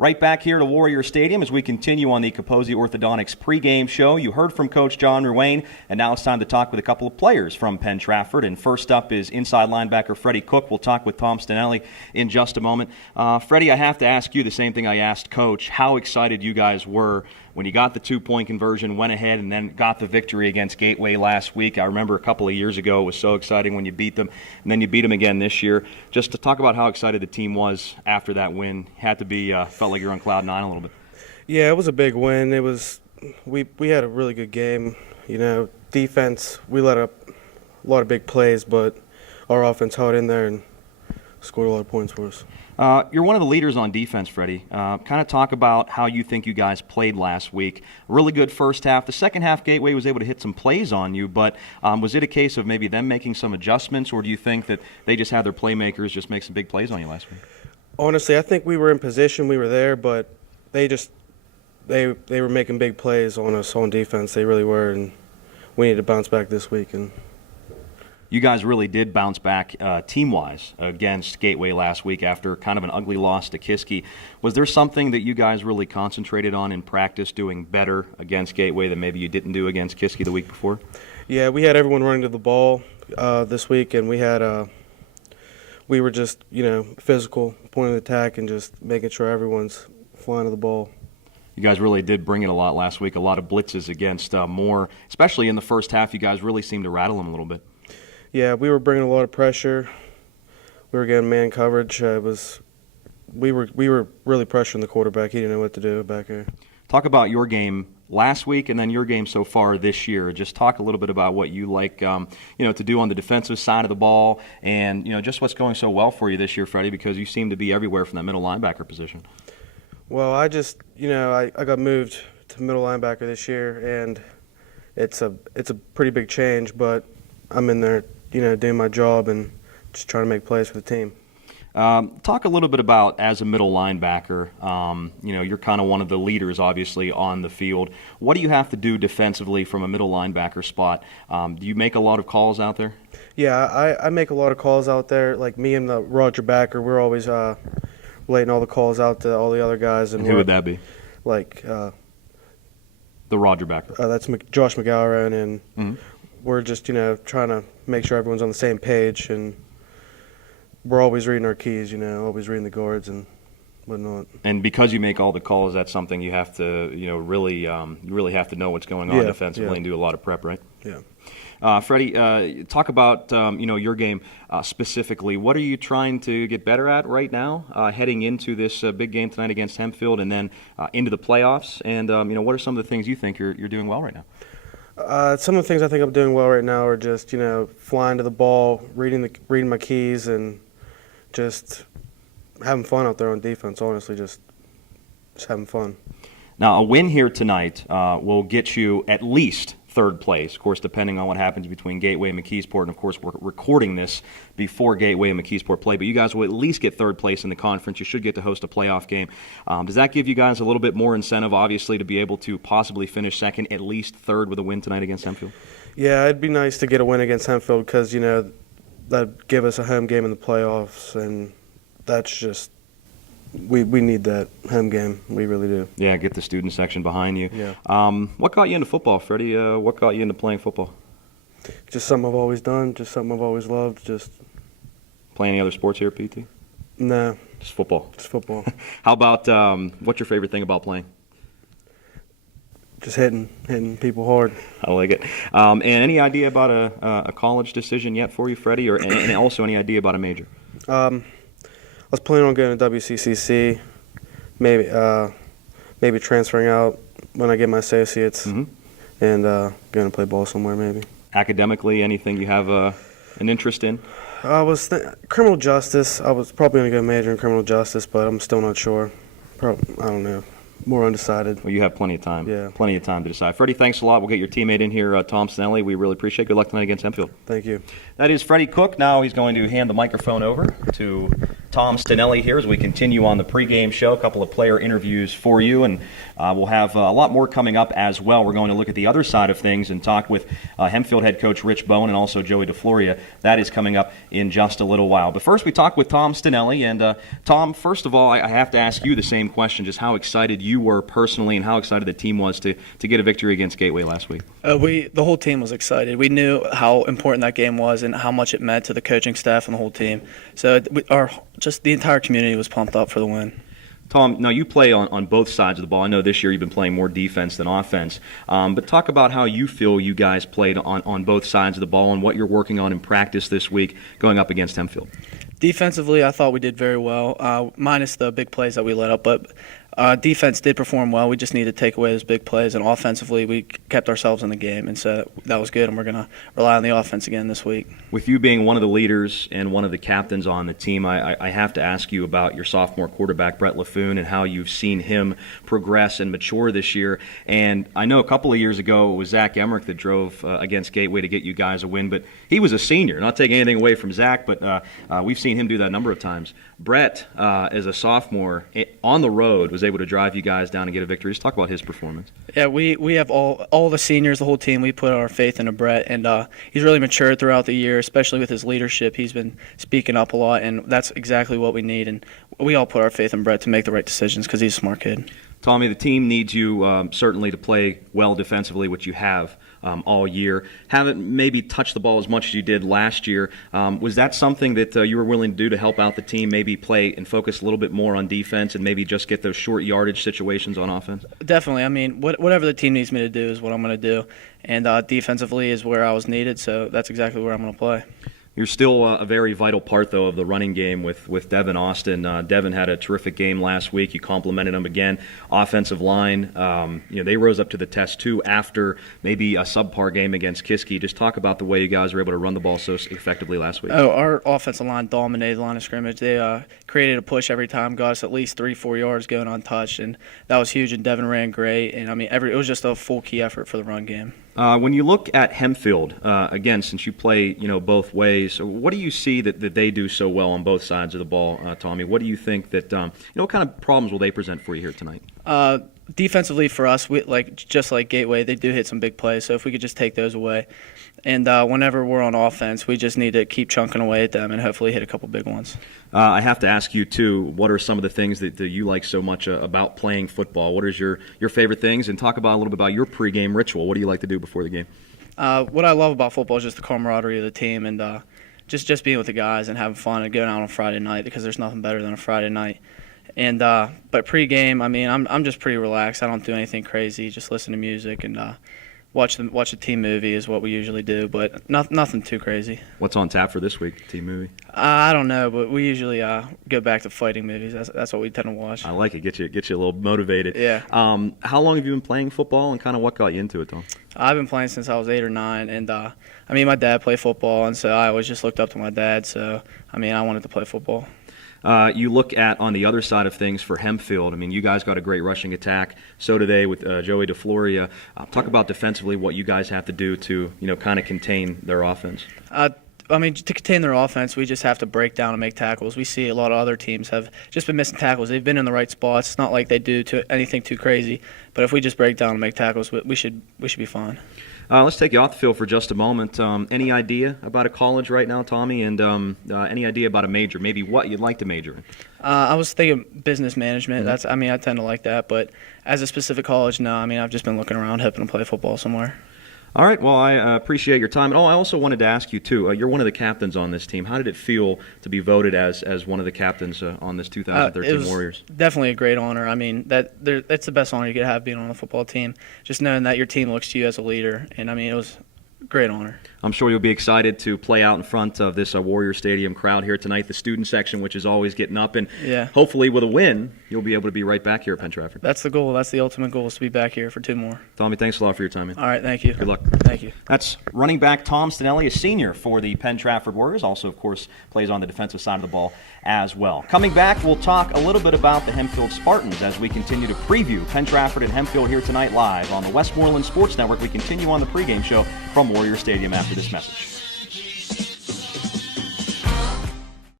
Right back here to Warrior Stadium as we continue on the Capozzi Orthodontics pregame show. You heard from Coach John Ruane, and now it's time to talk with a couple of players from Penn-Trafford. And first up is inside linebacker Freddie Cook. We'll talk with Tom Stinelli in just a moment. Freddie, I have to ask you the same thing I asked Coach, how excited you guys were when you got the two-point conversion, went ahead, and then got the victory against Gateway last week. I remember a couple of years ago it was so exciting when you beat them, and then you beat them again this year. Just to talk about how excited the team was after that win. Had to be, felt like you're on cloud nine a little bit. Yeah, it was a big win. It was we had a really good game. You know, defense, we let up a lot of big plays, but our offense held in there and scored a lot of points for us. You're one of the leaders on defense, Freddie. Kind of talk about how you think you guys played last week. Really good first half. The second half, Gateway was able to hit some plays on you, but was it a case of maybe them making some adjustments, or do you think that they just had their playmakers just make some big plays on you last week? Honestly, I think we were in position, we were there, but they were making big plays on us on defense. They really were, and we need to bounce back this week. And you guys really did bounce back team-wise against Gateway last week after kind of an ugly loss to Kiski. Was there something that you guys really concentrated on in practice doing better against Gateway that maybe you didn't do against Kiski the week before? Yeah, we had everyone running to the ball this week, and we were just, physical, point of attack, and just making sure everyone's flying to the ball. You guys really did bring it a lot last week, a lot of blitzes against Moore, especially in the first half. You guys really seemed to rattle them a little bit. Yeah, we were bringing a lot of pressure. We were getting man coverage. We were really pressuring the quarterback. He didn't know what to do back there. Talk about your game last week and then your game so far this year. Just talk a little bit about what you like, to do on the defensive side of the ball, and just what's going so well for you this year, Freddie, because you seem to be everywhere from that middle linebacker position. Well, I just, I got moved to middle linebacker this year, and it's a pretty big change, but I'm in there, doing my job and just trying to make plays for the team. Talk a little bit about, as a middle linebacker, you're kind of one of the leaders, obviously, on the field. What do you have to do defensively from a middle linebacker spot? Do you make a lot of calls out there? Yeah, I make a lot of calls out there. Like me and the Roger backer, we're always relating all the calls out to all the other guys. And who would that be? Like the Roger backer. That's Josh McGowan, and we're just, trying to make sure everyone's on the same page, and we're always reading our keys, always reading the guards and whatnot. And because you make all the calls, that's something you have to, really have to know what's going on defensively and do a lot of prep, right? Yeah. Freddie, talk about, your game specifically. What are you trying to get better at right now, heading into this big game tonight against Hempfield and then into the playoffs? And, what are some of the things you think you're doing well right now? Some of the things I think I'm doing well right now are just, flying to the ball, reading my keys, and just having fun out there on defense, honestly, just having fun. Now, a win here tonight will get you at least third place, of course, depending on what happens between Gateway and McKeesport. And, of course, we're recording this before Gateway and McKeesport play. But you guys will at least get third place in the conference. You should get to host a playoff game. Does that give you guys a little bit more incentive, obviously, to be able to possibly finish second, at least third, with a win tonight against Hempfield? Yeah, it'd be nice to get a win against Hempfield because, that'd give us a home game in the playoffs. And that's just – we need that home game. We really do. Yeah, get the student section behind you. Yeah. What got you into football, Freddie? What got you into playing football? Just something I've always done, just something I've always loved. Just play any other sports here, PT? No. Just football? Just football. How about what's your favorite thing about playing? Just hitting people hard. I like it. And any idea about a college decision yet for you, Freddie, and also any idea about a major? I was planning on going to WCCC, maybe transferring out when I get my associates, and going to play ball somewhere maybe. Academically, anything you have an interest in? I was criminal justice. I was probably going to go major in criminal justice, but I'm still not sure. I don't know. More undecided. Well, you have plenty of time. Yeah. Plenty of time to decide. Freddie, thanks a lot. We'll get your teammate in here, Tom Stinelli. We really appreciate it. Good luck tonight against Hempfield. Thank you. That is Freddie Cook. Now he's going to hand the microphone over to Tom Stinelli here as we continue on the pregame show. A couple of player interviews for you, and we'll have a lot more coming up as well. We're going to look at the other side of things and talk with Hempfield head coach Rich Bowen and also Joey DeFloria. That is coming up in just a little while. But first, we talk with Tom Stinelli. And Tom, first of all, I have to ask you the same question, just how excited you were personally and how excited the team was to get a victory against Gateway last week. The whole team was excited. We knew how important that game was and how much it meant to the coaching staff and the whole team. So just the entire community was pumped up for the win. Tom, now you play on both sides of the ball. I know this year you've been playing more defense than offense. But talk about how you feel you guys played on both sides of the ball and what you're working on in practice this week going up against Hempfield. Defensively, I thought we did very well, minus the big plays that we let up. But defense did perform well. We just needed to take away those big plays. And offensively, we kept ourselves in the game. And so that was good, and we're going to rely on the offense again this week. With you being one of the leaders and one of the captains on the team, I have to ask you about your sophomore quarterback, Brett LaFoon, and how you've seen him progress and mature this year. And I know a couple of years ago it was Zach Emmerich that drove against Gateway to get you guys a win, but he was a senior. Not taking anything away from Zach, but we've seen him do that a number of times. Brett, as a sophomore, on the road, was able to drive you guys down and get a victory. Just talk about his performance. Yeah, we have all the seniors, the whole team. We put our faith into Brett, and he's really matured throughout the year, especially with his leadership. He's been speaking up a lot, and that's exactly what we need. And we all put our faith in Brett to make the right decisions because he's a smart kid. Tommy, the team needs you certainly to play well defensively, which you have all year. Haven't maybe touched the ball as much as you did last year. Was that something that you were willing to do to help out the team, maybe play and focus a little bit more on defense and maybe just get those short yardage situations on offense? Definitely. I mean, whatever the team needs me to do is what I'm going to do. And defensively is where I was needed, so that's exactly where I'm going to play. You're still a very vital part, though, of the running game with Devin Austin. Devin had a terrific game last week. You complimented him again. Offensive line, they rose up to the test, too, after maybe a subpar game against Kiski. Just talk about the way you guys were able to run the ball so effectively last week. Oh, our offensive line dominated the line of scrimmage. They created a push every time, got us at least 3-4 yards going untouched, and that was huge, and Devin ran great. And, I mean, it was just a full key effort for the run game. When you look at Hempfield, again, since you play both ways, what do you see that they do so well on both sides of the ball, Tommy? What do you think that what kind of problems will they present for you here tonight? Defensively for us, just like Gateway, they do hit some big plays. So if we could just take those away, and whenever we're on offense, we just need to keep chunking away at them and hopefully hit a couple big ones. I have to ask you too. What are some of the things that you like so much about playing football? What is your favorite things? And talk about a little bit about your pregame ritual. What do you like to do before the game? What I love about football is just the camaraderie of the team and just being with the guys and having fun and going out on Friday night because there's nothing better than a Friday night. And but pregame, I mean, I'm just pretty relaxed. I don't do anything crazy. Just listen to music and watch the team movie is what we usually do, but nothing too crazy. What's on tap for this week, team movie? I don't know, but we usually go back to fighting movies. That's what we tend to watch. I like it. Get you a little motivated. Yeah. How long have you been playing football, and kind of what got you into it, Tom? I've been playing since I was 8 or 9, and my dad played football, and so I always just looked up to my dad. So I wanted to play football. You look at on the other side of things for Hempfield. I mean, you guys got a great rushing attack. So do they with Joey DeFloria. Talk about defensively what you guys have to do to kind of contain their offense. To contain their offense, we just have to break down and make tackles. We see a lot of other teams have just been missing tackles. They've been in the right spots. It's not like they do anything too crazy. But if we just break down and make tackles, we should be fine. Let's take you off the field for just a moment. Any idea about a college right now, Tommy? And any idea about a major? Maybe what you'd like to major in? I was thinking business management. Mm-hmm. I tend to like that. But as a specific college, no. I've just been looking around, hoping to play football somewhere. All right. Well, I appreciate your time. I also wanted to ask you, too, you're one of the captains on this team. How did it feel to be voted as one of the captains on this 2013 Warriors? Definitely a great honor. That's the best honor you could have being on a football team, just knowing that your team looks to you as a leader. And, it was a great honor. I'm sure you'll be excited to play out in front of this Warrior Stadium crowd here tonight, the student section, which is always getting up. And hopefully with a win, you'll be able to be right back here at Penn-Trafford. That's the goal. That's the ultimate goal, is to be back here for 2 more. Tommy, thanks a lot for your time, man. All right, thank you. Good luck. Thank you. That's running back Tom Stinelli, a senior for the Penn-Trafford Warriors. Also, of course, plays on the defensive side of the ball as well. Coming back, we'll talk a little bit about the Hempfield Spartans as we continue to preview Penn-Trafford and Hempfield here tonight live on the Westmoreland Sports Network. We continue on the pregame show from Warrior Stadium after this message.